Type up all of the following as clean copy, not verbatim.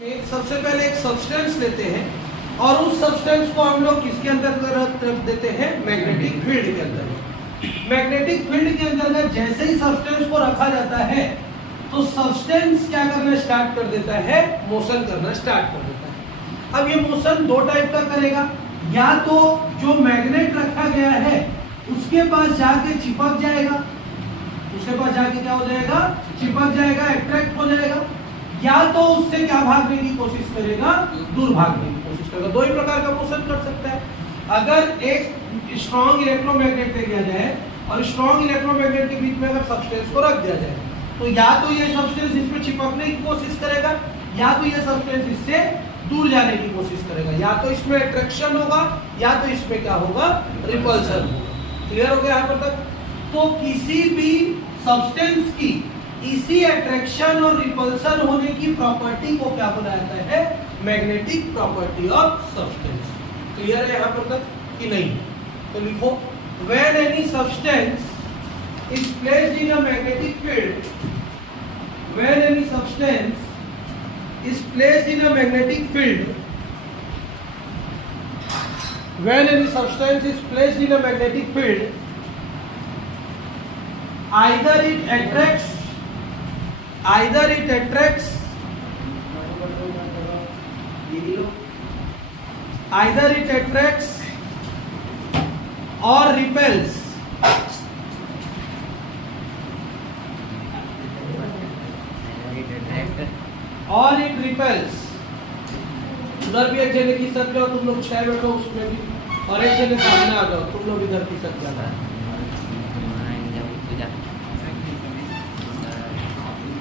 सबसे पहले एक सब्सटेंस लेते हैं और उस सब्सटेंस को हम लोग किसके अंतर्गत रख देते हैं, मैग्नेटिक फील्ड के अंदर। मैग्नेटिक फील्ड के अंतर्गत जैसे ही सब्सटेंस को रखा जाता है तो सब्सटेंस क्या करना स्टार्ट कर देता है, मोशन करना स्टार्ट कर देता है। अब ये मोशन दो टाइप का करेगा, या तो जो मैग्नेट रखा गया है उसके पास जाके चिपक जाएगा, उसके पास जाके क्या हो जाएगा, चिपक जाएगा, अट्रैक्ट हो जाएगा, या तो उससे क्या भागने की कोशिश करेगा, दूर भागने की कोशिश करेगा। दो ही प्रकार का मोशन कर सकता है। अगर एक स्ट्रॉन्ग इलेक्ट्रोमैग्नेट ले लिया जाए और स्ट्रॉन्ग इलेक्ट्रोमैग्नेट के बीच में अगर सब्सटेंस को रख दिया जाए तो या तो ये सब्सटेंस इसमें चिपकने की कोशिश करेगा, या तो ये सब्सटेंस इससे दूर जाने की कोशिश करेगा, या तो इसमें अट्रैक्शन होगा या तो इसमें क्या होगा, रिपल्सन होगा। क्लियर हो गया यहाँ पर तक? तो किसी भी सब्सटेंस की इसी अट्रैक्शन और रिपल्सन होने की प्रॉपर्टी को क्या बोला जाता है, magnetic property of substance. Clear है यहाँ पर तक कि नहीं? तो लिखो, when any substance is placed in a magnetic field, when any substance is placed in a magnetic field, when any substance is placed in a magnetic field, either it attracts either it attracts or repels, or it repels। उधर भी एक जने की सकते हो तुम लोग, छह बैठो उसमें भी, और एक जने सामने आ जाओ तुम लोग इधर की सकते हो।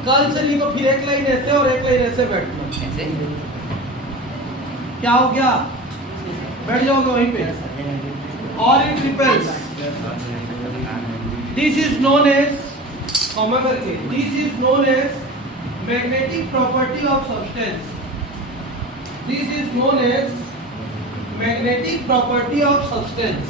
कल से लिखो, फिर एक लाइन ऐसे और एक लाइन ऐसे बैठना। ऐसे क्या हो गया, बैठ जाओगे वहीं पे। और it repels, this is known as, comma करके, this is known as magnetic property of substance, this is known as magnetic property of substance.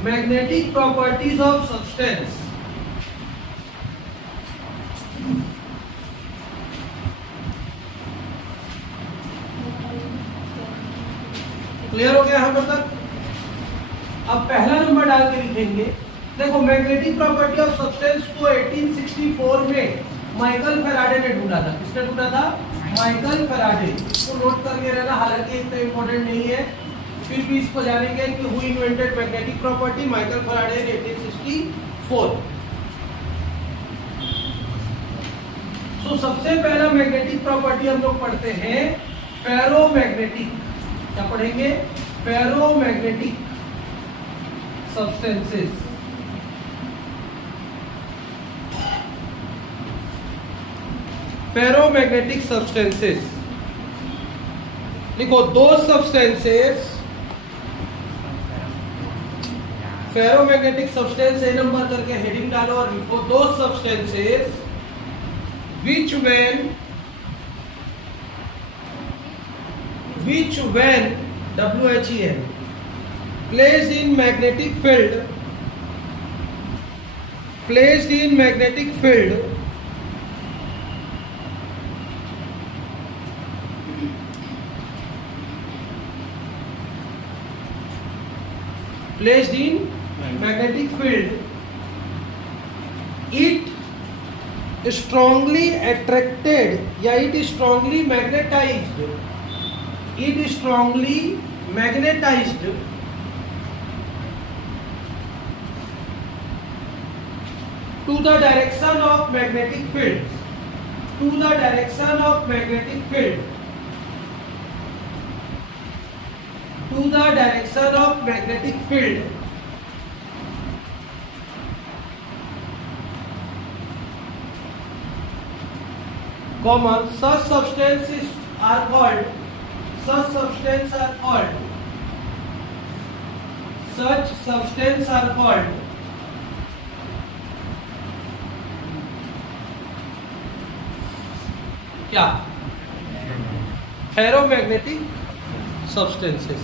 Magnetic properties of substance। Clear हो गया यहाँ पर तक? अब पहला नंबर डाल के लिखेंगे। देखो, मैग्नेटिक प्रॉपर्टी ऑफ सब्सटेंस को 1864 में माइकल फैराडे ने ढूंढा था। किसने ढूंढा था? Michael Faraday. इसको नोट करके रहना, हालांकि इतना इंपॉर्टेंट नहीं है, फिर भी इसको जानेंगे कि who invented magnetic property, Michael Faraday ने 1864। तो सबसे पहला मैग्नेटिक प्रॉपर्टी हम लोग पढ़ते हैं फेरोमैग्नेटिक। क्या पढ़ेंगे? Ferromagnetic substances. फेरोमैग्नेटिक सब्सटेंसेस लिखो, दो सब्सटेंसेस, फेरोमैग्नेटिक सब्सटेंस ए नंबर करके हेडिंग डालो और लिखो, दो substances which when WHEN placed in magnetic field, placed in magnetic field, placed in magnetic field, it strongly attracted या it strongly magnetized, it strongly magnetized to the direction of magnetic field, to the direction of magnetic field, to the direction of magnetic field, comma, such substances are called, such substances are called, such substances are called क्या? Ferromagnetic substances,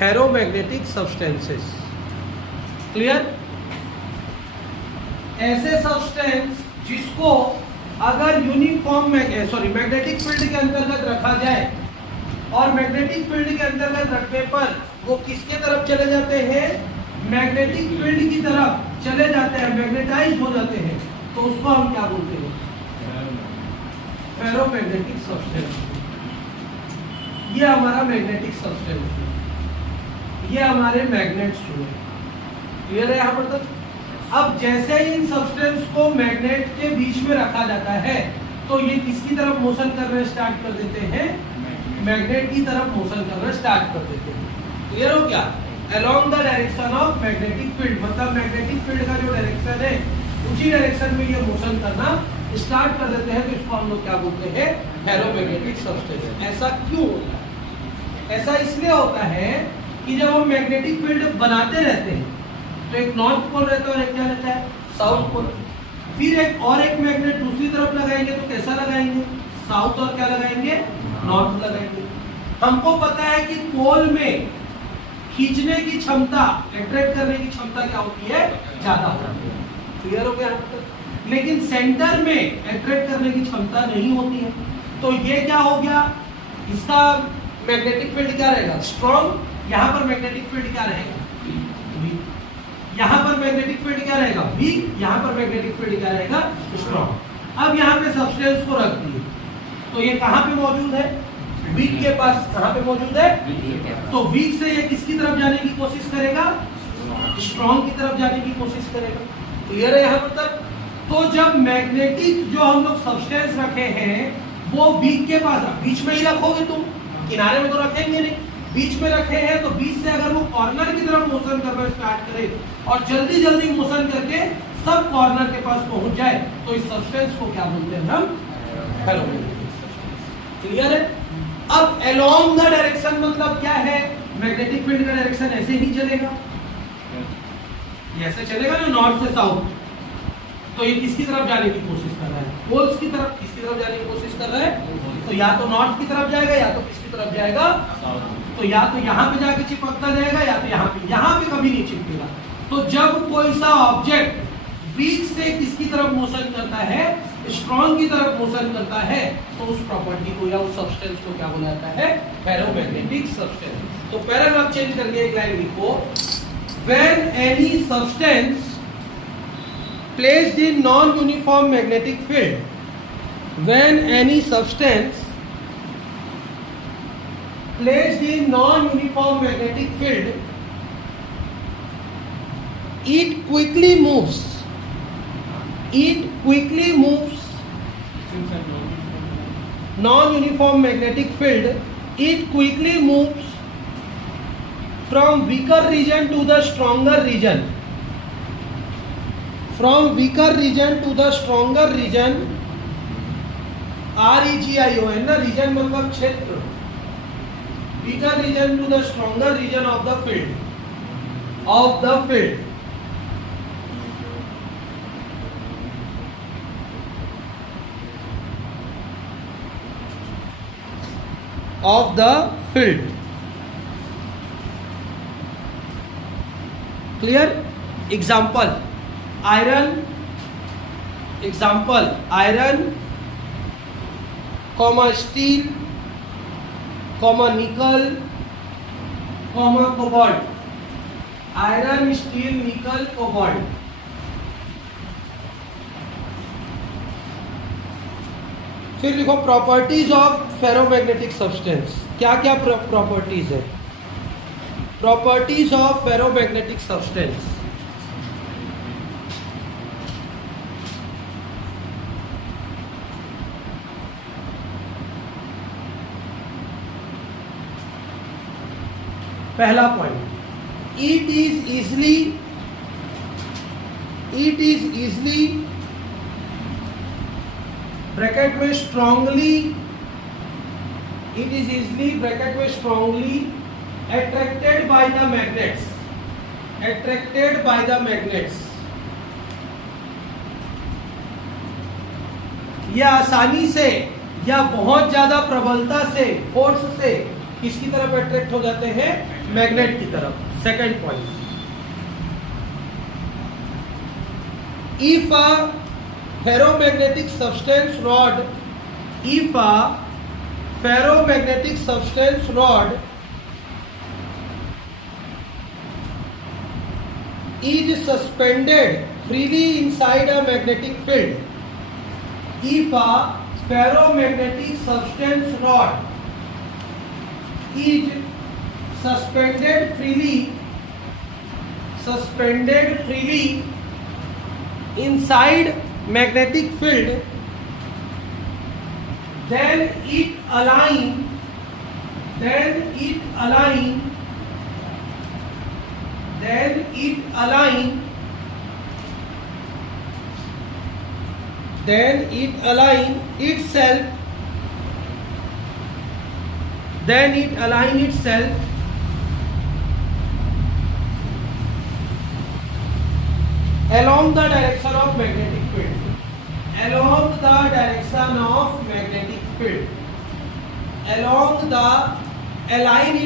ferromagnetic substances. Clear? ऐसे substance जिसको अगर magnetic field के अंतर्गत रखा जाए और magnetic field के अंतर्गत रखने पर वो किसके तरफ चले जाते हैं, मैग्नेटिक फील्ड की तरफ चले जाते हैं, मैग्नेटाइज हो जाते हैं, तो उसको हम क्या बोलते हैं, फेरोमैग्नेटिक सब्सटेंस। ये हमारा मैग्नेटिक सब्सटेंस है, ये हमारे मैग्नेट्स हुए। क्लियर है यहाँ पर तक? अब जैसे ही इन सब्सटेंस को मैग्नेट के बीच में रखा जाता है तो ये किसकी तरफ मोशन करना स्टार्ट कर देते हैं, मैग्नेट की तरफ मोशन करना स्टार्ट कर देते हैं। क्लियर हो क्या? Along the direction of magnetic field, मतलब मैग्नेटिक फील्ड का जो डायरेक्शन है उसी डायरेक्शन में ये मोशन करना स्टार्ट कर देते हैं, तो इसको हम लोग क्या बोलते हैं, फेरोमैग्नेटिक सब्सटेंस। ऐसा क्यों होता है? ऐसा इसलिए होता है कि जब हम मैग्नेटिक फील्ड बनाते रहते हैं तो एक नॉर्थ पोल रहता है और एक क्या रहता है, साउथ पोल। फिर एक मैग्नेट दूसरी तरफ लगाएंगे तो कैसा लगाएंगे, साउथ, और क्या लगाएंगे, नॉर्थ लगाएंगे। हमको पता है कि पोल में खींचने की क्षमता, अट्रैक्ट करने की क्षमता क्या होती है, ज्यादा होती है। क्लियर हो गया? लेकिन सेंटर में अट्रैक्ट करने की क्षमता नहीं होती है। तो ये क्या हो गया, इसका मैग्नेटिक फील्ड क्या रहेगा, स्ट्रॉन्ग। यहाँ पर मैग्नेटिक फील्ड क्या रहेगा, वीक। यहाँ पर मैग्नेटिक फील्ड क्या रहेगा, वीक। यहाँ पर मैग्नेटिक फील्ड क्या रहेगा, स्ट्रॉन्ग। अब यहाँ पे सब्सटेंस को रख दिए तो ये कहाँ पे मौजूद है, वीक के पास। कहाँ पे मौजूद है, तो वीक से ये किसकी तरफ जाने की कोशिश करेगा, स्ट्रॉन्ग की तरफ जाने की कोशिश करेगा। क्लियर है यहाँ पर तक? तो जब मैग्नेटिक जो हम लोग सब्सटेंस रखे हैं वो वीक के पास, बीच में ही रखोगे तुम, किनारे में तो रखेंगे नहीं, बीच में रखे हैं, तो बीच से अगर वो कॉर्नर की तरफ मोशन करना स्टार्ट करे और जल्दी जल्दी मोशन करके सब कॉर्नर के पास पहुंच जाए तो इस सब्सटेंस को क्या बोलते हैं हम, फेरोमैग्नेटिक सब्सटेंस। क्लियर है? अब अलोंग द डायरेक्शन मतलब क्या है, मैग्नेटिक फील्ड का डायरेक्शन ऐसे ही चलेगा, ऐसे चलेगा ना, नॉर्थ से साउथ। तो ये किसकी तरफ जाने की कोशिश कर रहा है, पोल्स की तरफ। किसकी तरफ जाने की कोशिश कर रहा है, तो या तो नॉर्थ की तरफ जाएगा या तो किसकी तरफ जाएगा, तो या तो यहाँ पे जाके चिपकता जाएगा या तो यहाँ पे कभी नहीं चिपकेगा। तो जब कोई सा ऑब्जेक्ट वीक से किसकी तरफ मोशन करता है, स्ट्रॉन्ग की तरफ मोशन करता है, तो उस प्रॉपर्टी को या उस सब्सटेंस को क्या बोला जाता है, फेरोमैग्नेटिक सब्सटेंस। तो पैराग्राफ चेंज करके एक लाइन लिखो, when any substance placed in non-uniform magnetic field, when any substance placed in non-uniform magnetic field, it quickly moves non-uniform magnetic field, it quickly moves from weaker region to the stronger region, from weaker region to the stronger region, REGION ना, region मतलब क्षेत्र, weaker region to the stronger region of the field, clear? Example, iron, steel, nickel, cobalt। Iron, steel, निकल, cobalt. फिर लिखो properties of ferromagnetic substance. क्या क्या properties है, properties of ferromagnetic substance. पहला point, it is easily bracket में strongly attracted by the magnets, या आसानी से या बहुत ज्यादा प्रबलता से, फोर्स से किसकी तरफ अट्रैक्ट हो जाते हैं, मैग्नेट की तरफ। Second point, if a ferromagnetic substance rod is suspended freely inside a magnetic field, if a ferromagnetic substance rod is suspended freely inside magnetic field, then it align itself along the direction of magnetic field. Align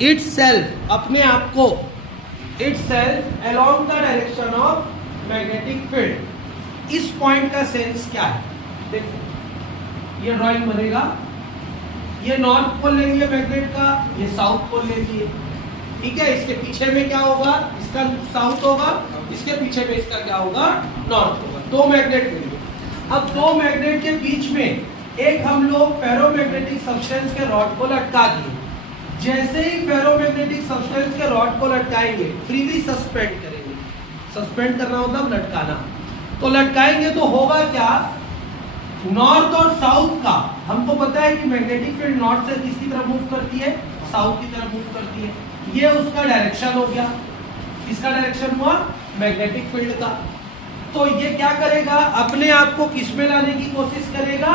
itself अपने आप को along the direction of magnetic field. इस point का sense क्या है? देखो, ये drawing बनेगा, ये नॉर्थ पोल ले लिए मैग्नेट का, ये साउथ पोल ले लिए, ठीक है। इसके पीछे में क्या होगा? इसका साउथ होगा, इसके पीछे में इसका क्या होगा? नॉर्थ होगा। दो मैग्नेट लेंगे। अब दो मैग्नेट के बीच में एक हम लोग फेरोमैग्नेटिक सब्सटेंस के रॉड को लटका दिए। जैसे ही फेरोमैग्नेटिक सब्सटेंस के रॉड को लटकाएंगे, फ्रीली सस्पेंड करेंगे। सस्पेंड करना मतलब लटकाना। तो लटकाएंगे तो होगा क्या? नॉर्थ और साउथ का हमको पता है कि मैग्नेटिक फील्ड नॉर्थ से किसकी तरफ मूव करती है? साउथ की तरफ मूव करती है। ये उसका डायरेक्शन हो गया। किसका डायरेक्शन हुआ? मैग्नेटिक फील्ड का। तो ये क्या करेगा? अपने आप को किस में लाने की कोशिश करेगा?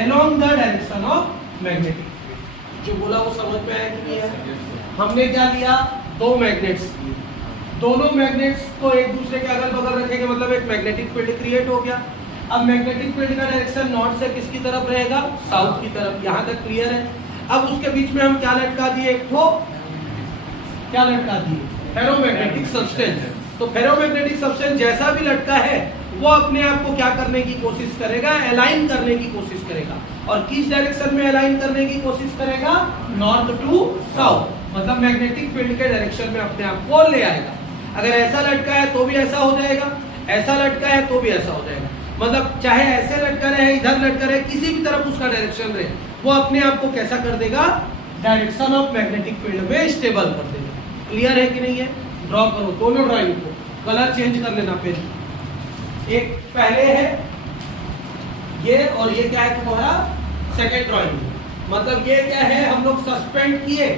along the direction of magnetic field। जो बोला वो समझ में आया कि नहीं है? हमने क्या लिया? दो मैग्नेट्स लिए। दोनों मैग्नेट्स को एक दूसरे के अगल बगल रखेंगे, मतलब एक मैग्नेटिक फील्ड क्रिएट हो गया। अब मैग्नेटिक फील्ड का डायरेक्शन नॉर्थ से किसकी तरफ रहेगा? साउथ की तरफ। यहाँ तक क्लियर है? अब उसके बीच में हम क्या लटका दिए? Ferromagnetic substance. तो फेरोमैग्नेटिक सब्सटेंस जैसा भी लटका है वो अपने आप को क्या करने की कोशिश करेगा? अलाइन करने की कोशिश करेगा। और किस डायरेक्शन में अलाइन करने की कोशिश करेगा? नॉर्थ टू साउथ, मतलब मैग्नेटिक फील्ड के डायरेक्शन में अपने आप को ले आएगा। अगर ऐसा लटका है तो भी ऐसा हो जाएगा, ऐसा लटका है तो भी ऐसा हो जाएगा। मतलब चाहे ऐसे लटका रहे, इधर लटका रहे, किसी भी तरफ उसका डायरेक्शन रहे, वो अपने आप को कैसा कर देगा? डायरेक्शन ऑफ मैग्नेटिक फील्ड में स्टेबल कर देगा। क्लियर है कि नहीं है? ड्रॉ करो दोनों ड्राइंग को, कलर चेंज कर लेना पेज। एक पहले है ये, और ये क्या है तुम्हारा? Second drawing. मतलब ये क्या है? हम लोग सस्पेंड किए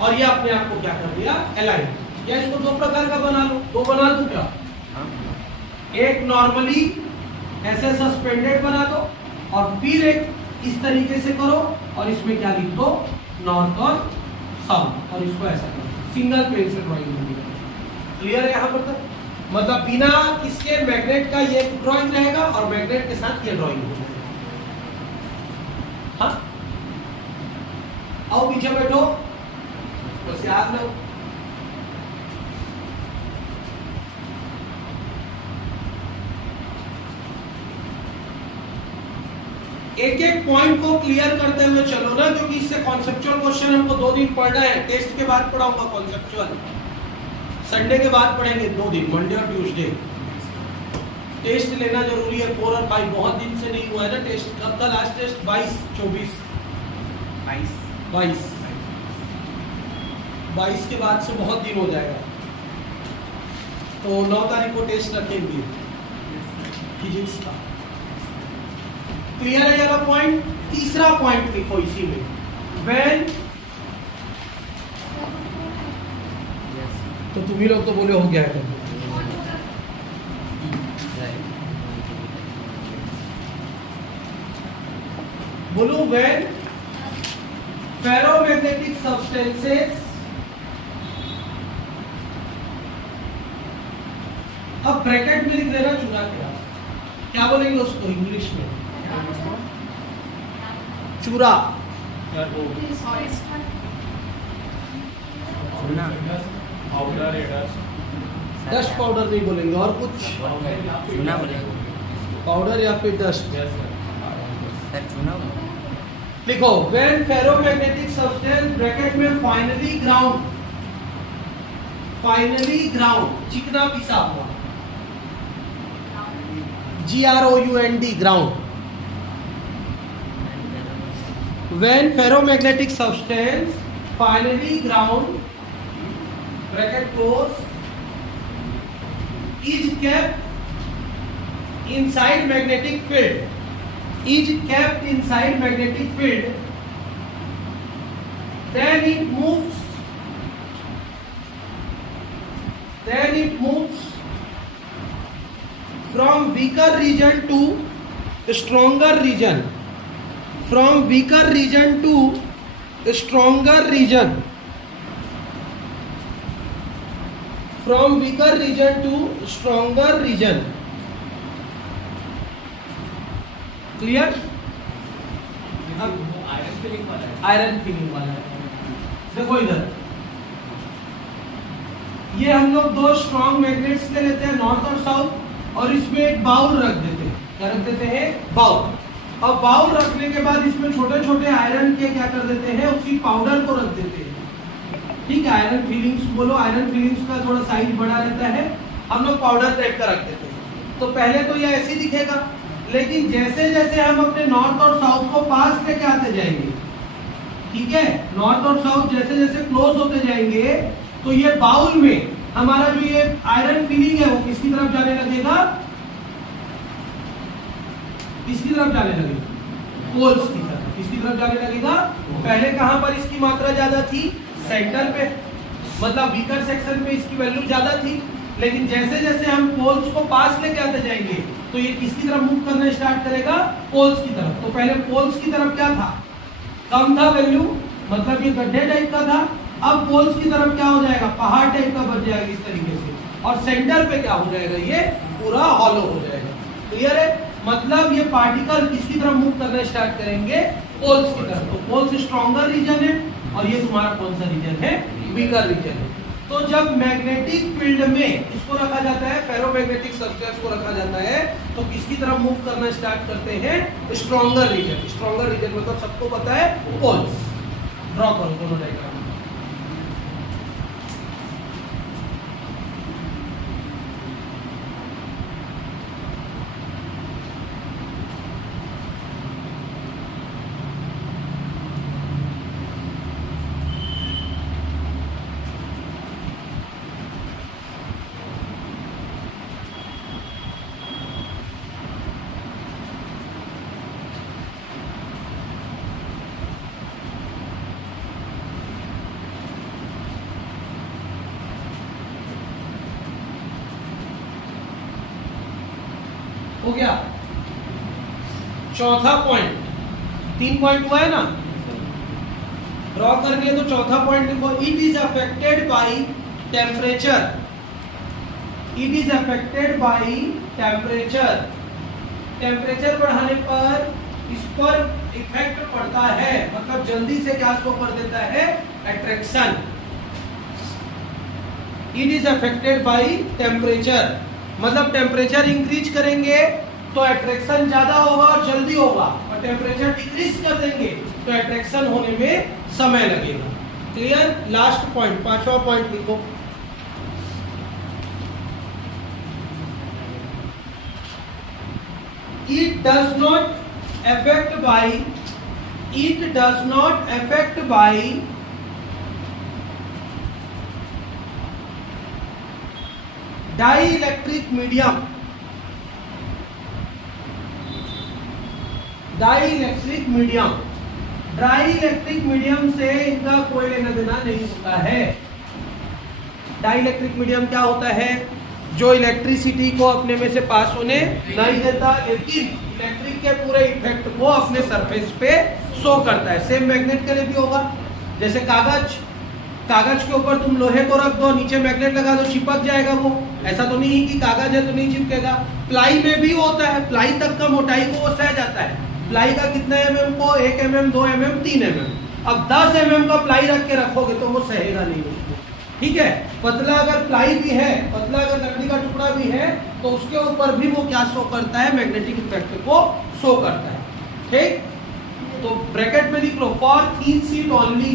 और ये अपने आप को क्या कर दिया? अलाइन। या इसको दो प्रकार का बना लो, दो बना दूं क्या? एक नॉर्मली ऐसे सस्पेंडेड बना दो, और फिर एक इस तरीके से करो, और इसमें क्या लिख दो? नॉर्थ और साउथ, और इसको ऐसा करो। सिंगल पेज से ड्राइंग होगी। क्लियर है यहाँ पर तक? मतलब बिना इसके मैग्नेट का ये ड्राइंग रहेगा और मैग्नेट के साथ ये ड्राइंग होगा। हाँ, आओ पीछे बैठो, बस याद लो। एक एक पॉइंट को क्लियर करते हुए चलो ना, क्योंकि इससे कॉन्सेप्चुअल क्वेश्चन हमको 2 दिन पढ़ना है। टेस्ट के बाद पढ़ाऊंगा कॉन्सेप्चुअल, संडे के बाद पढ़ेंगे 2 दिन, मंडे और ट्यूसडे। टेस्ट लेना जरूरी है 4 और 5, बहुत दिन से नहीं हुआ है ना टेस्ट। कब था लास्ट टेस्ट? 22 के बाद से बहुत दिन हो जाएगा। तो 9 तारीख को टेस्ट रखेंगे फिजिक्स का। क्लियर है ये वाला पॉइंट? तीसरा पॉइंट लिखो इसी में, व्हेन। तो तुम ही लोग तो बोले हो गया है। बोलो, व्हेन फेरोमैग्नेटिक सब्सटेंसेस, अब ब्रैकेट में लिख देना चूना क्या बोलेंगे उसको इंग्लिश में? चूरा। आउटर डस्ट पाउडर नहीं बोलेंगे, और कुछ चूना बोलेंगे पाउडर या फिर डस्ट। सर, चूना लिखो व्हेन फेरोमैग्नेटिक सब्सटेंस ब्रैकेट में फाइनली ग्राउंड चिकना पिसा हुआ, GROUND ground. When ferromagnetic substance finally ground bracket close is kept inside magnetic field, then it moves from weaker region to stronger region, from weaker region to stronger region, from weaker region to stronger region। Clear? अब iron filling वाला है। देखो इधर, ये हम लोग दो strong magnets ले लेते हैं नॉर्थ और साउथ, और इसमें एक बाउल रख देते हैं। क्या रख देते हैं? बाउल। अब बाउल रखने के बाद इसमें छोटे छोटे आयरन के क्या कर देते हैं, उसी पाउडर को रख देते हैं। ठीक है, आयरन फिलिंग्स बोलो, आयरन फिलिंग्स का थोड़ा साइज बड़ा रहता है, हम लोग पाउडर टाइप का रख देते हैं। तो पहले तो ये ऐसे दिखेगा, लेकिन जैसे जैसे हम अपने नॉर्थ और साउथ को पास लेके आते जाएंगे, ठीक है, नॉर्थ और साउथ जैसे जैसे क्लोज होते जाएंगे, तो ये बाउल में हमारा जो ये आयरन फिलिंग है वो किसकी तरफ जाने लगेगा? किसकी तरफ जाने लगेगा? पोल्स की तरफ। किसकी तरफ जाने लगेगा? पहले कहां पर इसकी मात्रा ज्यादा थी? सेंटर पे, मतलब वीकर सेक्शन पे इसकी वैल्यू ज्यादा थी, लेकिन जैसे जैसे हम पोल्स को पास लेके आते जाएंगे तो ये किसकी तरफ मूव करना स्टार्ट करेगा? पोल्स की तरफ। तो पहले पोल्स की तरफ क्या था? कम था वैल्यू, मतलब ये गड्ढे टाइप का था। अब पोल्स की तरफ क्या हो जाएगा? पहाड़ टाइप का बन जाएगा इस तरीके से, और सेंटर पे क्या हो जाएगा? ये पूरा हॉलो हो जाएगा। क्लियर है? मतलब ये पार्टिकल किसकी तरफ मूव करना स्टार्ट करेंगे? पोल्स की तरफ। तो पोल्स स्ट्रॉन्गर रीजन है, और ये तुम्हारा कौन सा रीजन है? वीकर रीजन है। तो जब मैग्नेटिक फील्ड में किसको रखा जाता है? फेरोमैग्नेटिक सब्सटेंस को रखा जाता है, तो किसकी तरफ मूव करना स्टार्ट करते हैं? Stronger reason. स्ट्रॉन्गर रीजन मतलब सबको पता है पोल्स। ड्रॉ करो दोनों डायग्राम। हो गया। चौथा पॉइंट, 3 पॉइंट हुआ है ना, ड्रॉ कर लिए, तो चौथा पॉइंट लिखो। It is affected bye temperature. It is affected by temperature. Temperature बढ़ाने पर इस पर इफेक्ट पड़ता है, मतलब जल्दी से क्या शो कर देता है? Attraction. It is affected by temperature, मतलब टेम्परेचर इंक्रीज करेंगे तो अट्रैक्शन ज्यादा होगा और जल्दी होगा, और टेम्परेचर डिक्रीज कर देंगे तो अट्रैक्शन होने में समय लगेगा। क्लियर? लास्ट पॉइंट, 5वां पॉइंट लिखो। It does not affect by dielectric medium. Dielectric medium, dielectric medium से इनका कोई लेना देना नहीं होता है। डाइइलेक्ट्रिक मीडियम क्या होता है? जो इलेक्ट्रिसिटी को अपने में से पास होने नहीं देता, लेकिन इलेक्ट्रिक के पूरे इफेक्ट को अपने सरफेस पे शो करता है। सेम मैग्नेट के लिए भी होगा। जैसे कागज के ऊपर तुम लोहे को रख दो, नीचे मैग्नेट लगा दो, चिपक जाएगा वो। ऐसा तो नहीं कि कागज है तो नहीं चिपकेगा। प्लाई में भी होता है, प्लाई तक का मोटाई को वो सह जाता है। प्लाई का कितना mm को? 1 mm, 2 mm, 3 mm। अब 10 mm का प्लाई रख के रखोगे तो वो सहेगा नहीं उसको। ठीक है, पतला अगर प्लाई भी है, पतला अगर लकड़ी का टुकड़ा भी है, तो उसके ऊपर भी वो क्या शो करता है, मैग्नेटिक इफेक्ट को शो करता है। ठीक, तो ब्रैकेट में लिख लो फॉर थिन शीट ओनली,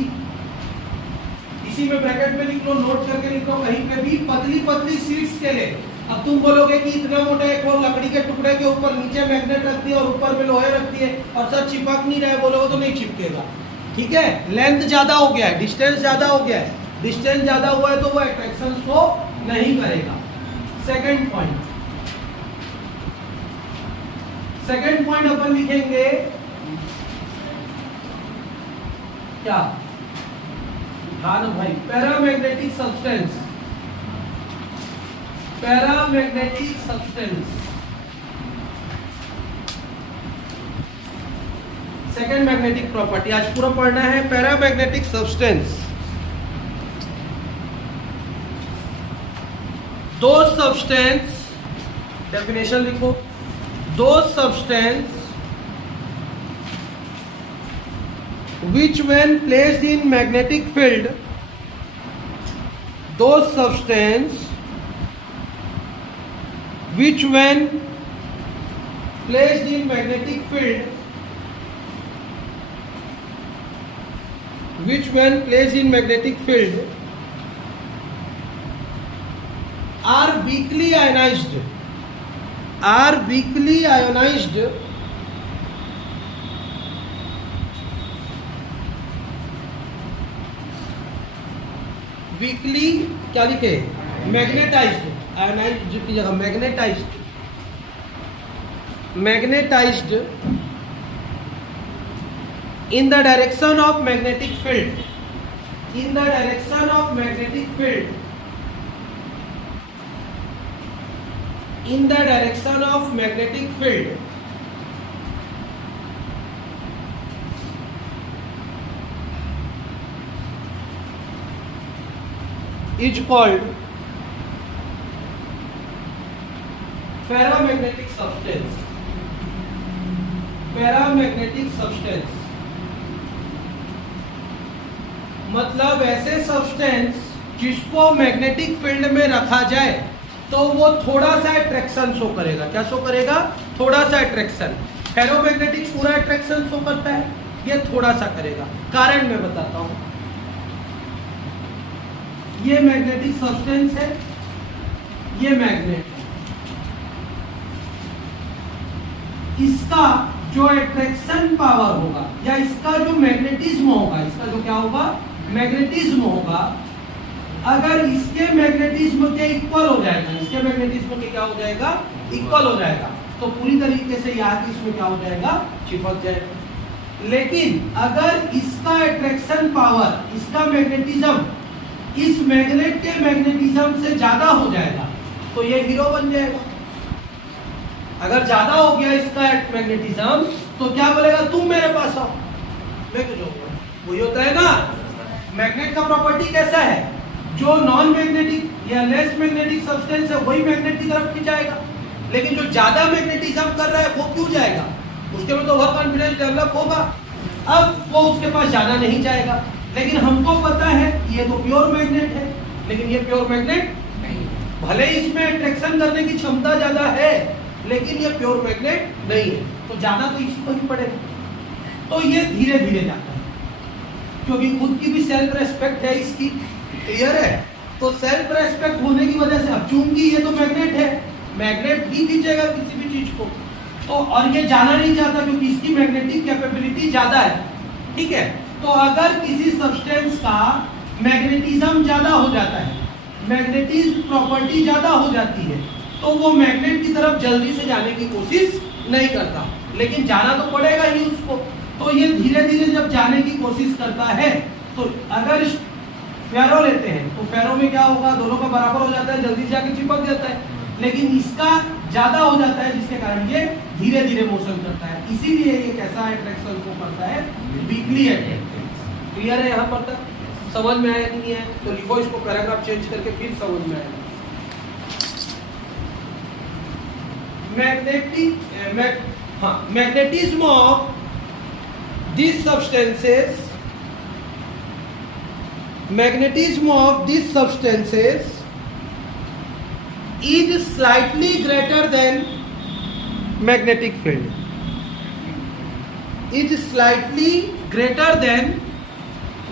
इसी में ब्रैकेट में लिख लो, नोट करके लिख लो कहीं पे भी, पतली पतली शीट्स के लिए। अब तुम बोलोगे कि इतना मोटा एक और लकड़ी के टुकड़े के ऊपर नीचे मैग्नेट रख दिया और ऊपर में लोहे रख दिए और सब चिपक नहीं रहा है, बोलोगे तो नहीं चिपकेगा। ठीक है, लेंथ ज्यादा हो गया है, डिस्टेंस ज्यादा हो गया है, डिस्टेंस ज्यादा हुआ है तो वो अट्रैक्शन शो नहीं करेगा। सेकंड पॉइंट अपन लिखेंगे क्या, हाँ ना भाई, paramagnetic substance. Paramagnetic substance second magnetic property आज पूरा पढ़ना है। पैरामैग्नेटिक सब्सटेंस, दो सब्सटेंस, डेफिनेशन लिखो, दो substance which when placed in magnetic field, those substance which when placed in magnetic field, which when placed in magnetic field are weakly ionized, are weakly ionized weekly क्या लिखे, magnetised, ionised की जगह magnetised, magnetised in the direction of magnetic field, in the direction of magnetic field, in the direction of magnetic field is called paramagnetic substance, paramagnetic substance मतलब ऐसे substance जिसको magnetic field में रखा जाए तो वो थोड़ा सा अट्रैक्शन शो करेगा। क्या शो करेगा, थोड़ा सा अट्रैक्शन। फेरोमैग्नेटिक पूरा अट्रैक्शन शो करता है, ये थोड़ा सा करेगा। कारण मैं बताता हूं, ये मैग्नेटिक सब्सटेंस है, ये मैग्नेट है, इसका जो अट्रैक्शन पावर होगा या इसका जो मैग्नेटिज्म होगा, इसका जो क्या होगा, मैग्नेटिज्म होगा, अगर इसके मैग्नेटिज्म के इक्वल हो जाएगा, इसके मैग्नेटिज्म के क्या हो जाएगा, इक्वल हो जाएगा, तो पूरी तरीके से यहाँ इसमें क्या हो जाएगा, चिपक जाएगा। लेकिन अगर इसका अट्रैक्शन पावर, इसका मैग्नेटिज्म इस मैग्नेट के मैग्नेटिज्म से ज्यादा हो जाएगा तो ये हीरो बन जाएगा। अगर ज्यादा हो गया इसका मैग्नेटिज्म तो क्या बोलेगा, तुम मेरे पास आओ, मैं क्यों जाऊंगा। वही होता है ना, मैग्नेट का प्रॉपर्टी कैसा है, जो नॉन मैग्नेटिक या लेस मैग्नेटिक सब्सटेंस है वही मैग्नेट की तरफ खिंचाएगा, लेकिन जो ज्यादा मैग्नेटिज्म कर रहा है वो क्यों जाएगा, उसके में तो बहुत कॉन्फिडेंस डेवलप होगा, अब वो उसके पास जाना नहीं जाएगा। लेकिन हमको पता है ये तो प्योर मैग्नेट है, लेकिन ये प्योर मैग्नेट नहीं, भले ही इसमें अट्रैक्शन करने की क्षमता ज्यादा है लेकिन ये प्योर मैग्नेट नहीं है, तो जाना तो इसी को ही पड़ेगा। तो ये धीरे धीरे जाता है, क्योंकि खुद की भी सेल्फ रेस्पेक्ट है इसकी, क्लियर है। तो सेल्फ रेस्पेक्ट होने की वजह से, अब चूंकि ये तो मैग्नेट है, मैग्नेट ही खींचेगा किसी भी चीज को, तो और ये जाना नहीं चाहता क्योंकि इसकी मैग्नेटिक कैपेबिलिटी ज्यादा है। ठीक है, तो अगर किसी सब्सटेंस का मैग्नेटिज्म ज्यादा हो जाता है, मैग्नेटिज्म प्रॉपर्टी ज्यादा हो जाती है, तो वो मैग्नेट की तरफ जल्दी से जाने की कोशिश नहीं करता, लेकिन जाना तो पड़ेगा ही उसको। तो ये धीरे धीरे जब जाने की कोशिश करता है, तो अगर फेरो लेते हैं तो फेरो में क्या होगा, दोनों का बराबर हो जाता है, जल्दी जाके चिपक जाता है। लेकिन इसका ज्यादा हो जाता है जिसके कारण ये धीरे धीरे मोशन करता है, इसीलिए ये कैसा अट्रैक्शन को करता है, वीकली अट्रैक्शन। क्लियर है यहाँ पर तक, समझ में आया नहीं है तो लिखो इसको, पैराग्राफ चेंज करके फिर समझ में आएगा। Magnetism of these substances magnetism of these substances is slightly greater than magnetic field. Is slightly greater than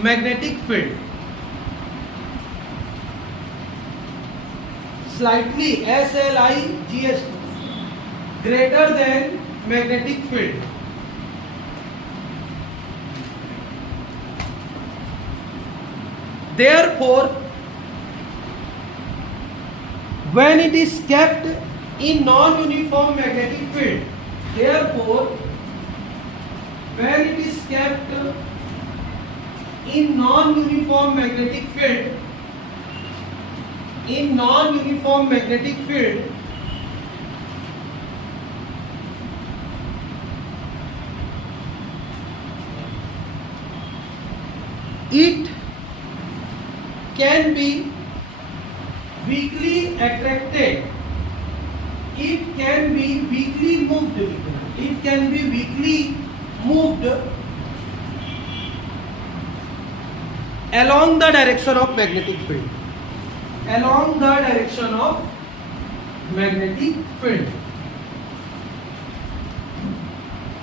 magnetic field. Slightly, SLIGHT, greater than magnetic field. Therefore, when it is kept in non-uniform magnetic field, therefore, when it is kept in non-uniform magnetic field, it can be weakly attracted. It can be weakly moved. It can be weakly moved along the direction of magnetic field. Along the direction of magnetic field.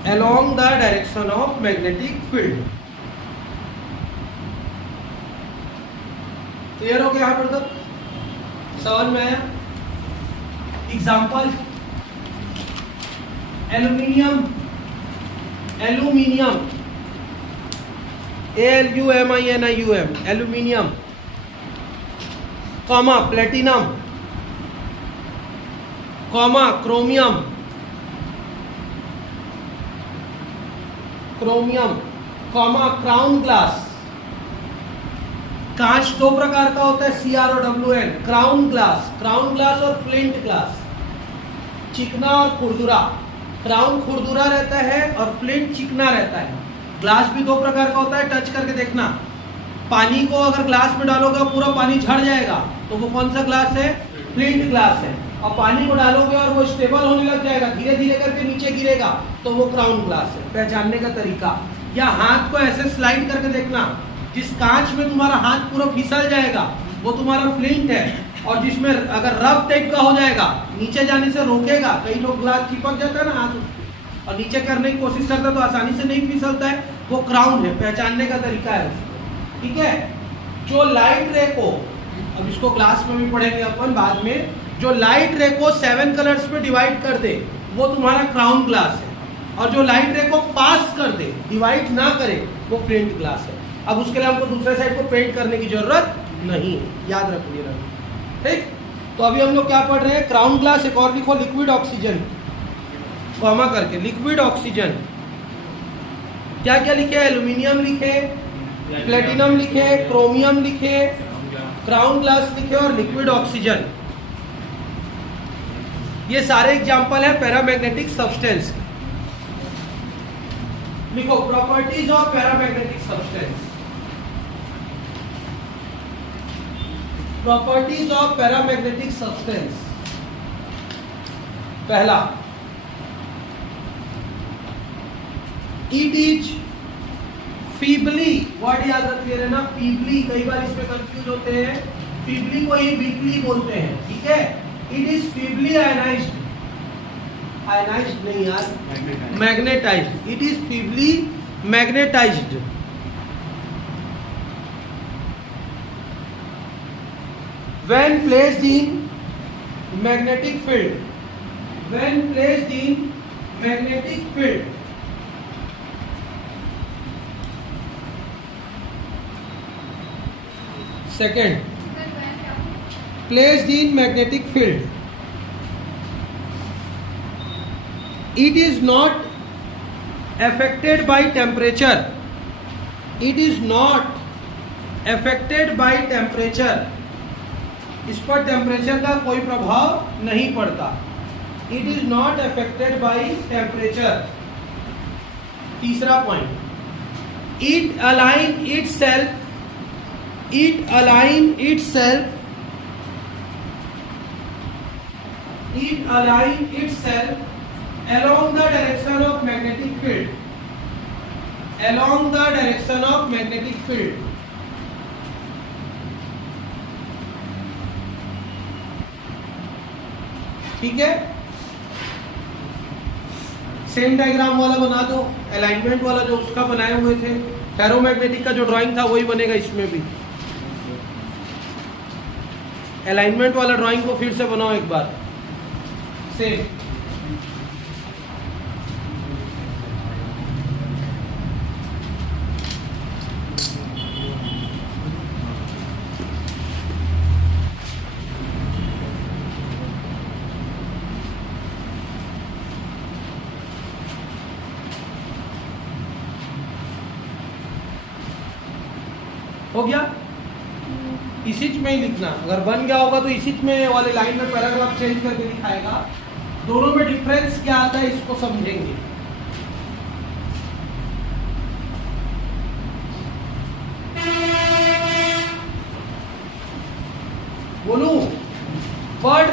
Along the direction of magnetic field. Clear हो गया यहाँ पर तक? समझ में आया? Example, aluminium, ALUMINIUM, aluminium, comma platinum, comma chromium, comma crown glass. कांच दो प्रकार का होता है, CrOWN, क्राउन ग्लास और फ्लिंट ग्लास, चिकना और खुरदुरा। क्राउन खुरदुरा रहता है और फ्लिंट चिकना रहता है। ग्लास भी दो प्रकार का होता है, टच करके देखना। पानी को अगर ग्लास में डालोगे पूरा पानी झड़ जाएगा तो वो कौन सा ग्लास है? फ्लिंट ग्लास है। और पानी को डालोगे और वो स्टेबल होने लग जाएगा, धीरे धीरे करके नीचे गिरेगा तो वो क्राउन ग्लास है। पहचानने का तरीका, या हाथ को ऐसे स्लाइड करके देखना, जिस कांच में तुम्हारा हाथ पूरा फिसल जाएगा वो तुम्हारा फ्लिंट है, और जिसमें अगर रब टाइप का हो जाएगा, नीचे जाने से रोकेगा। कई लोग ग्लास चिपक जाता है ना हाथ और नीचे करने की कोशिश करता है तो आसानी से नहीं फिसलता है, वो क्राउन है। पहचानने का तरीका है उसको, ठीक है। जो लाइट रे को, अब इसको ग्लास में भी पढ़ेंगे अपन बाद में, जो लाइट रे को 7 कलर्स में डिवाइड कर दे वो तुम्हारा क्राउन ग्लास है, और जो लाइट रे को पास कर दे, डिवाइड ना करे, वो फ्लिंट ग्लास है। अब उसके लिए हमको दूसरे साइड को पेंट करने की जरूरत नहीं है, याद रखिएगा, ठीक। तो अभी हम लोग क्या पढ़ रहे हैं? Crown glass. एक और लिखो, लिक्विड ऑक्सीजन, कॉमा करके, लिक्विड ऑक्सीजन। क्या क्या लिखे? एल्यूमिनियम लिखे, प्लेटिनम लिखे, क्रोमियम लिखे, क्राउन ग्लास लिखे और लिक्विड ऑक्सीजन। ये सारे एग्जाम्पल है पैरामैग्नेटिक सब्सटेंस। लिखो properties of paramagnetic substance. Properties of paramagnetic substance. पहला, इट इज फीबली, वर्ड याद रखिए रहना, फीबली, कई बार इसमें कंफ्यूज होते हैं, फीबली को ही वीकली बोलते हैं, ठीक है। It is feebly ionised, ionised नहीं यार, magnetised. It is feebly magnetised. When placed in magnetic field, when placed in magnetic field, second, placed in magnetic field, it is not affected by temperature. It is not affected by temperature. इस पर temperature का कोई प्रभाव नहीं पड़ता। It is not affected by temperature. तीसरा point, it align itself, it align itself, it align itself along the direction of magnetic field, along the direction of magnetic field, ठीक है, सेम डायग्राम वाला बना दो, अलाइनमेंट वाला जो उसका बनाए हुए थे, फेरोमैग्नेटिक का जो ड्राइंग था वही बनेगा इसमें भी। अलाइनमेंट वाला ड्राइंग को फिर से बनाओ एक बार, सेम। हो गया, इसी में ही लिखना, अगर बन गया होगा तो इसी में वाले लाइन में पैराग्राफ चेंज करके दिखाएगा। दोनों में डिफरेंस क्या आता है इसको समझेंगे। बोलू, but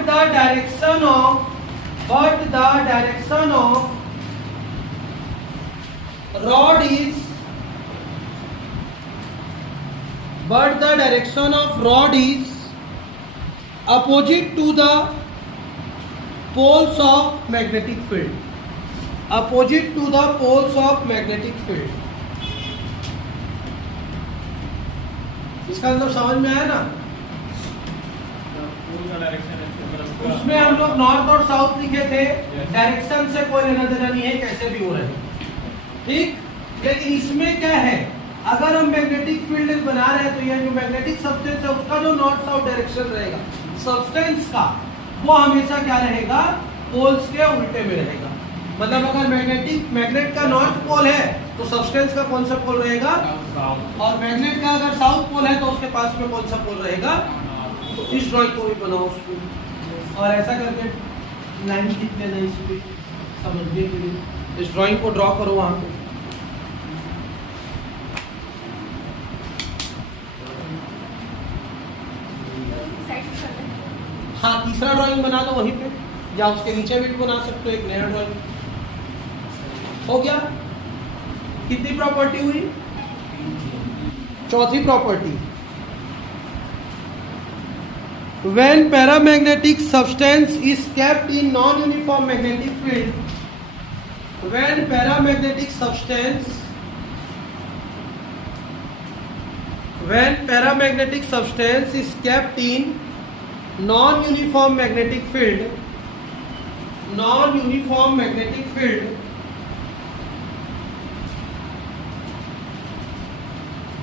the direction of rod is opposite to the poles of magnetic field. Opposite to the poles of magnetic field. इसका मतलब समझ में आया ना? उसमें हम लोग नॉर्थ और साउथ लिखे थे, डायरेक्शन से कोई लेना देना नहीं है, कैसे भी हो रहे हैं, ठीक। लेकिन इसमें क्या है, अगर हम मैग्नेटिक फील्ड बना रहे हैं तो ये जो मैग्नेटिक सब्सटेंस है उसका जो नॉर्थ साउथ डायरेक्शन रहेगा सब्सटेंस का, वो हमेशा क्या रहेगा, पोल्स के उल्टे में रहेगा। मतलब अगर मैग्नेट का नॉर्थ पोल है तो सब्सटेंस का कौन सा पोल रहेगा, और मैग्नेट का अगर साउथ पोल है तो उसके पास में कौन सा पोल रहेगा। तो इस ड्राइंग को भी बनाओ उसको, और ऐसा करके लाइन खींच लेना इसको समझने के लिए। इस ड्राइंग को ड्रॉ करो वहां पे। हाँ, तीसरा ड्राइंग बना दो वहीं पे, या उसके नीचे भी बना सकते हो एक नया ड्राइंग। हो गया, कितनी प्रॉपर्टी हुई, चौथी property. When paramagnetic substance is kept in non-uniform magnetic field, when paramagnetic substance is kept in non-uniform magnetic field,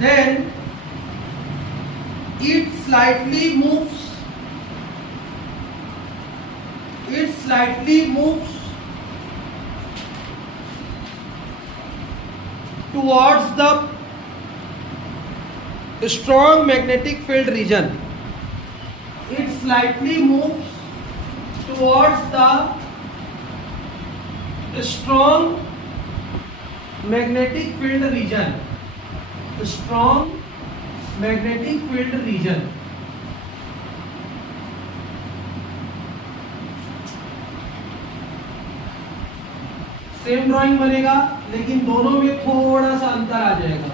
then it slightly moves towards the strong magnetic field region. It slightly moves towards the strong magnetic field region. Strong magnetic field region. Same drawing बनेगा, लेकिन दोनों में थोड़ा सा अंतर आ जाएगा।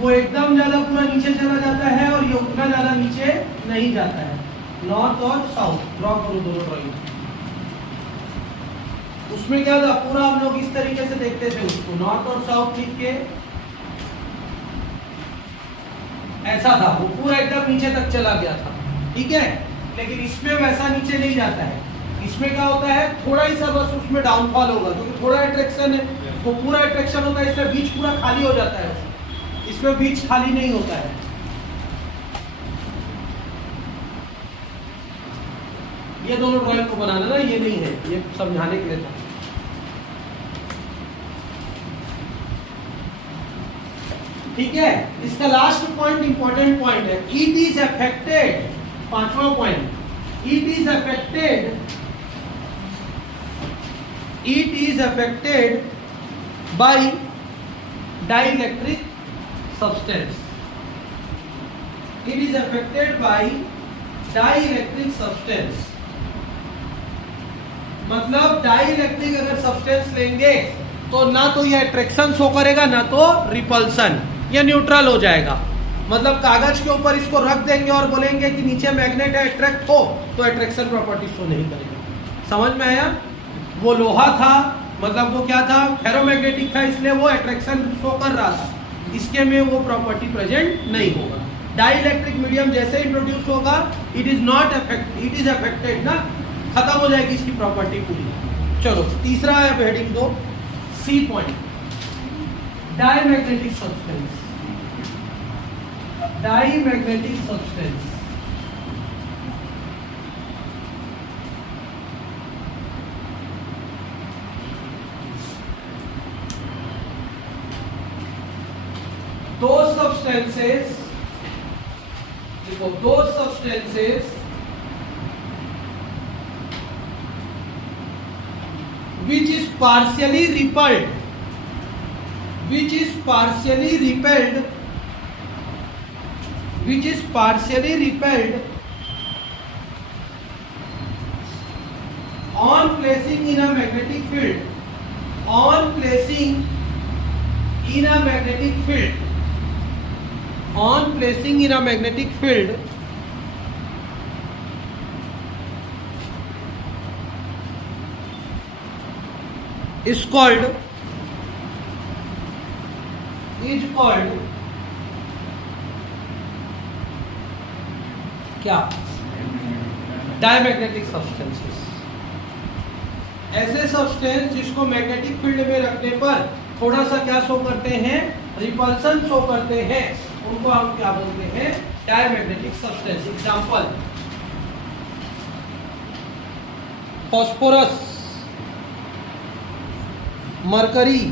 वो एकदम ज्यादा पूरा नीचे चला जाता है और ये उतना ज्यादा नीचे नहीं जाता है। नॉर्थ और साउथ ड्रॉ करो दोनों ड्राइंग। उसमें क्या था, पूरा हम लोग इस तरीके से देखते थे उसको, नॉर्थ और साउथ लिख के ऐसा था, वो पूरा एकदम नीचे तक चला गया था, ठीक है। लेकिन इसमें वैसा नीचे नहीं जाता है। इसमें क्या होता है, थोड़ा ही सा बस उसमें डाउनफॉल होगा, क्योंकि थोड़ा अट्रैक्शन है, वो पूरा अट्रैक्शन होता है, इसमें बीच पूरा खाली हो जाता है। इसमें बीच खाली नहीं होता है। ये दोनों ड्राइंग को बनाना ना, ये नहीं है, ये समझाने के लिए था। ठीक है, इसका लास्ट पॉइंट इंपॉर्टेंट पॉइंट है। इट इज अफेक्टेड, पांचवा point, it is affected by dielectric substance. It is affected by dielectric substance. मतलब डाइइलेक्ट्रिक अगर सब्सटेंस लेंगे तो ना तो ये अट्रैक्शन शो करेगा, ना तो रिपल्सन, ये न्यूट्रल हो जाएगा। मतलब कागज के ऊपर इसको रख देंगे और बोलेंगे कि नीचे मैग्नेट है, अट्रैक्ट हो, तो अट्रैक्शन प्रॉपर्टी शो नहीं करेगा। समझ में आया? वो लोहा था, मतलब वो क्या था, फेरोमैग्नेटिक था, इसलिए वो अट्रैक्शन शो कर रहा था, इसके में वो प्रॉपर्टी प्रेजेंट नहीं होगा। डाइइलेक्ट्रिक मीडियम जैसे इंट्रोड्यूस होगा, it is not affect, it is affected ना, खत्म हो जाएगी इसकी प्रॉपर्टी पूरी। चलो तीसरा है heading 2, C point, diamagnetic substance. Diamagnetic substance those substances, देखो those substances which is partially repelled, which is partially repelled, which is partially repelled on placing in a magnetic field, on placing in a magnetic field, on placing in a magnetic field is called क्या? Diamagnetic substances. ऐसे substance जिसको magnetic field में रखने पर थोड़ा सा क्या show करते हैं, रिपल्सन शो करते हैं, उनको हम क्या बोलते हैं, diamagnetic substance. Example, phosphorus, mercury,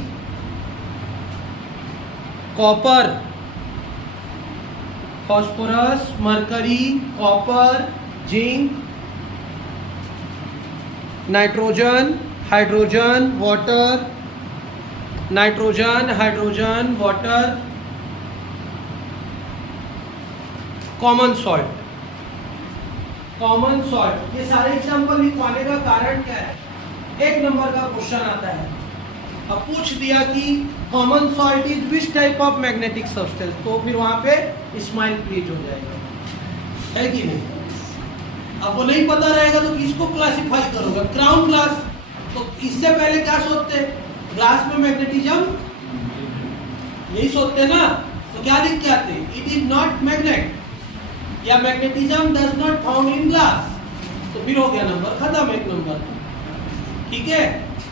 copper, phosphorus, mercury, copper, zinc, nitrogen, hydrogen, water, nitrogen, hydrogen, water, common salt, common salt. ये सारे एग्जांपल लिखवाने का कारण क्या है? एक नंबर का क्वेश्चन आता है, अब पूछ दिया कि common salt is which type of magnetic substance, तो फिर वहां पे स्माइल क्रिएट हो जाएगा, है कि नहीं? अब वो नहीं पता रहेगा तो किसको क्लासिफाई करोगे? Crown glass. तो इससे पहले क्या सोचते, ग्लास में मैग्नेटिज्म, यही सोचते ना, तो क्या लिख के आते, इट इज नॉट मैग्नेट, या magnetism does not found in glass, तो फिर हो गया नंबर खत्म, एक नंबर। ठीक है,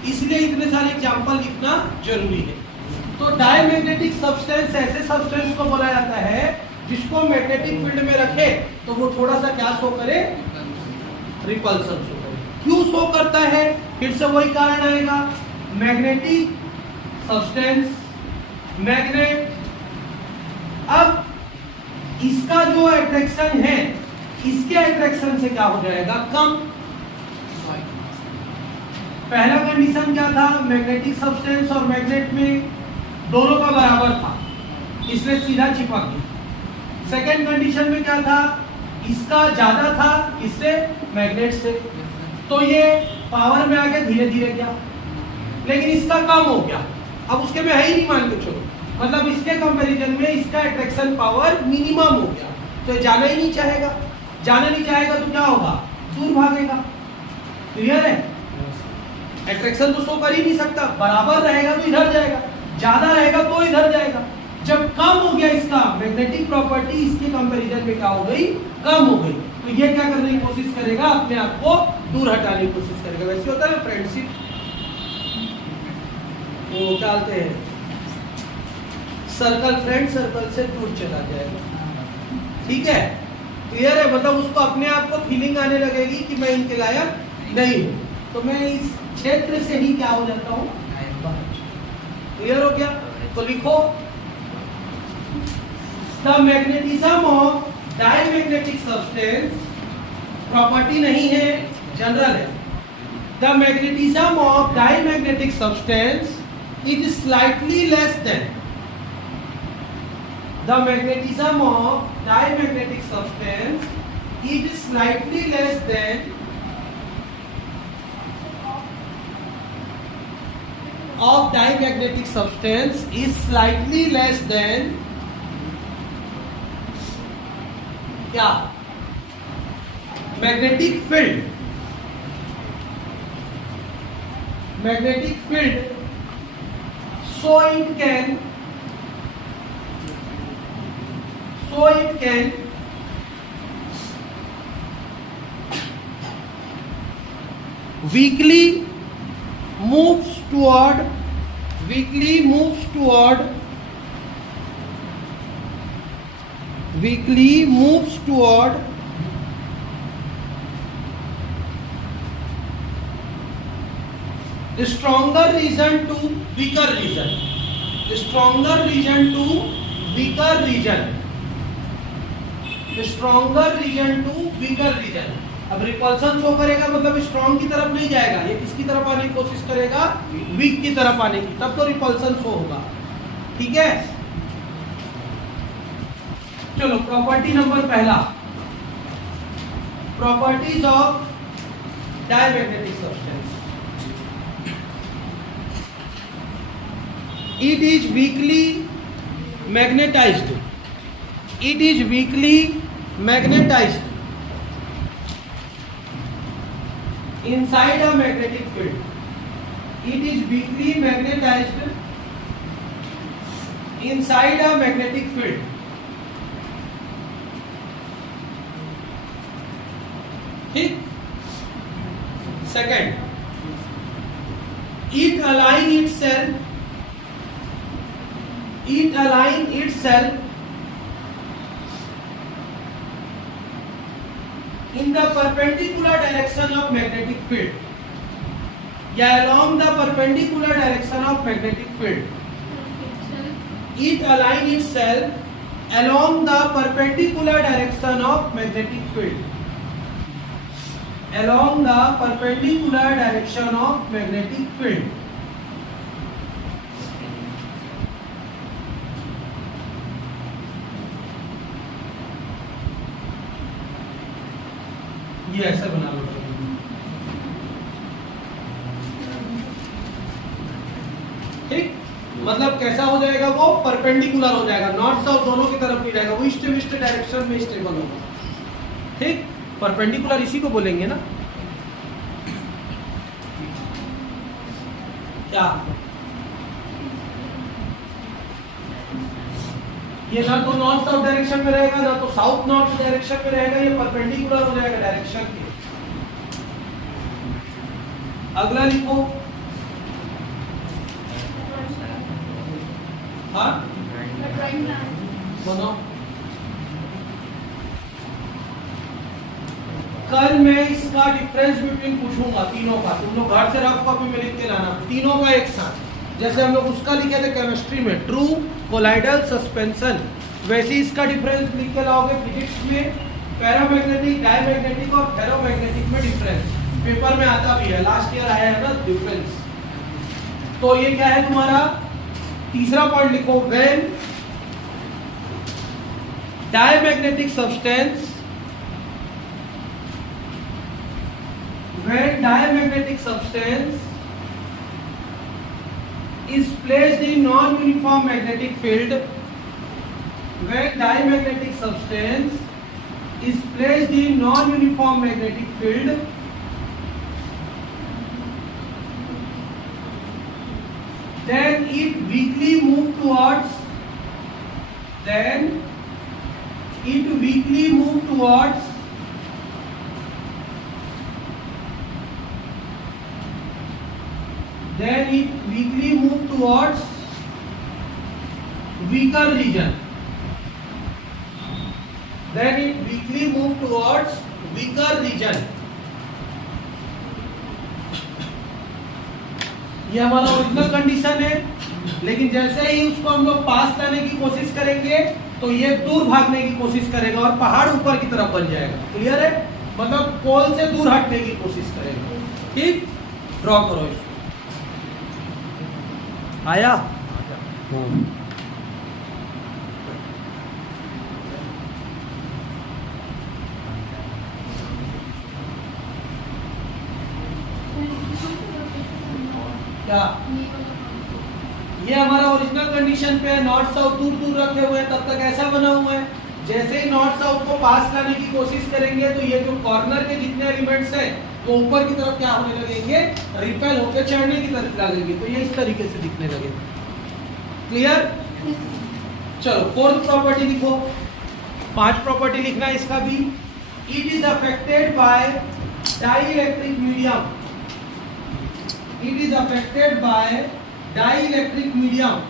इसलिए इतने सारे एग्जांपल लिखना जरूरी है। तो डायमैग्नेटिक सब्सटेंस ऐसे सब्सटेंस को बोला जाता है जिसको मैग्नेटिक फील्ड में रखे तो वो थोड़ा सा क्या शो करे, रिपल्सन शो करे। क्यों शो करता है? फिर से वही कारण आएगा, मैग्नेटिक सब्सटेंस, मैग्नेट। अब इसका जो अट्रैक्शन है, इसके अट्रैक्शन से क्या हो जाएगा, कम। पहला कंडीशन क्या था, मैग्नेटिक सब्सटेंस और मैग्नेट में दोनों का बराबर था, इसलिए सीधा चिपक गया। सेकेंड कंडीशन में क्या था, इसका ज्यादा था इससे, मैग्नेट से, तो ये पावर में आके धीरे धीरे गया, लेकिन इसका कम हो गया। अब उसके में है ही नहीं, मान के चलो, मतलब इसके कंपैरिजन में इसका अट्रैक्शन पावर मिनिमम हो गया, तो ये जाना ही नहीं चाहेगा। जाना नहीं चाहेगा तो क्या होगा, दूर भागेगा। क्लियर है? अट्रैक्शन तो शो कर ही नहीं सकता, बराबर रहेगा तो इधर जाएगा, ज्यादा रहेगा तो इधर जाएगा। जब कम हो गया इसका मैग्नेटिक प्रॉपर्टी, इसके कंपैरिजन में क्या हो गई, कम हो गई, तो ये क्या करने की कोशिश करेगा, अपने आप को दूर हटाने की कोशिश करेगा। वैसे होता है फ्रेंडशिप, वो डालते हैं सर्कल, फ्रेंड सर्कल से दूर चला जाएगा। ठीक है, क्लियर है? मतलब उसको अपने आप को फीलिंग आने लगेगी कि मैं इनके लायक नहीं हूं, तो मैं इस क्षेत्र से ही क्या हो जाता हूं, क्लियर हो गया? तो लिखो, the magnetism of diamagnetic substance, property नहीं है, जनरल है। The magnetism of diamagnetic substance is slightly less than, the magnetism of diamagnetic substance is slightly less than of diamagnetic substance is slightly less than क्या? Magnetic field, magnetic field, so it can weakly moves toward stronger region to weaker region, stronger region to weaker region, stronger region to weaker region। अब repulsion show करेगा मतलब strong की तरफ नहीं जाएगा, ये किसकी तरफ आने की कोशिश करेगा? वीक की तरफ आने की, तब तो रिपल्सन शो होगा। ठीक है, चलो प्रॉपर्टी नंबर पहला, properties of diamagnetic substance. It is weakly magnetized. It is weakly magnetized inside a magnetic field. It is weakly magnetized inside a magnetic field. ठीक? Second, it align itself in the perpendicular direction of magnetic field, या along the perpendicular direction of magnetic field. It align itself along the perpendicular direction of magnetic field, along the perpendicular direction of magnetic field. ये ऐसा बना लो, ठीक? मतलब कैसा हो जाएगा वो? परपेंडिकुलर हो जाएगा, नॉर्थ साउथ दोनों की तरफ नहीं जाएगा, वो ईस्ट वेस्ट डायरेक्शन में स्टेबल होगा। ठीक, परपेंडिकुलर इसी को बोलेंगे ना। क्या ये ना तो नॉर्थ साउथ डायरेक्शन में रहेगा, ना तो साउथ नॉर्थ डायरेक्शन में रहेगा, ये परपेंडिकुलर हो जाएगा डायरेक्शन के। अगला लिखो, हाँ सुनो, कल मैं इसका डिफरेंस बिटवीन पूछूंगा तीनों का, तुम लोग घर से रफ कॉपी में लिख के लाना, तीनों का एक साथ। जैसे हम लोग उसका लिखे थे केमिस्ट्री में, ट्रू कोलाइडल सस्पेंशन, वैसे इसका डिफरेंस लिख के लाओगे फिजिक्स में, पैरामैग्नेटिक, डायमैग्नेटिक और फेरोमैग्नेटिक में डिफरेंस पेपर में आता भी है, लास्ट ईयर आया है ना डिफरेंस। तो ये क्या है तुम्हारा तीसरा पॉइंट लिखो, when diamagnetic substance, when diamagnetic substance is placed in non-uniform magnetic field, when diamagnetic substance is placed in non-uniform magnetic field, then it weakly move towards, then it weakly move towards weaker region, then it weakly move towards weaker region। ये हमारा original condition है, लेकिन जैसे ही उसको हम लोग पास लाने की कोशिश करेंगे तो ये दूर भागने की कोशिश करेगा और पहाड़ ऊपर की तरफ बन जाएगा। क्लियर है? मतलब पोल से दूर हटने की कोशिश करेगा। ठीक, ड्रॉ करो इसको। आया? क्या ये हमारा ओरिजिनल कंडीशन पे है, नॉर्थ साउथ दूर दूर रखे हुए हैं, तब तक ऐसा बना हुआ है। जैसे ही नॉर्थ साउथ को पास लाने की कोशिश करेंगे तो ये जो कॉर्नर के जितने एलिमेंट्स हैं वो ऊपर की तरफ क्या होने लगेंगे, रिपेल होकर चढ़ने की तरफ लगेंगे, तो ये इस तरीके से दिखने लगे। क्लियर? चलो फोर्थ प्रॉपर्टी लिखो, 5 प्रॉपर्टी लिखना है इसका भी। It is affected by dielectric medium, it is affected by dielectric medium,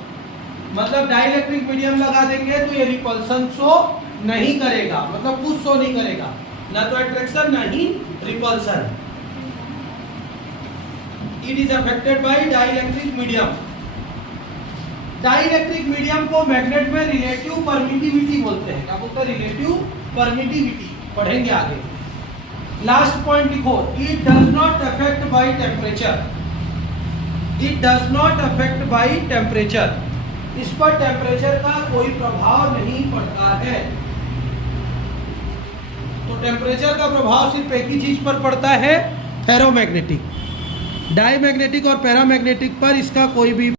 मतलब डाइइलेक्ट्रिक मीडियम लगा देंगे तो ये रिपल्सन शो नहीं करेगा, मतलब कुछ शो नहीं करेगा, ना तो अट्रैक्शन ना ही repulsion. It is affected by dielectric medium. Dielectric medium को मैग्नेट में रिलेटिव परमिटिविटी बोलते हैं। क्या बोलते हैं? रिलेटिव परमिटिविटी, पढ़ेंगे आगे। लास्ट पॉइंट लिखो, it does not affect by temperature, it does not affect by temperature, इस पर टेम्परेचर का कोई प्रभाव नहीं पड़ता है। तो टेम्परेचर का प्रभाव सिर्फ एक ही चीज पर पड़ता है, फेरोमैग्नेटिक। डाईमैग्नेटिक और पैरामैग्नेटिक पर इसका कोई भी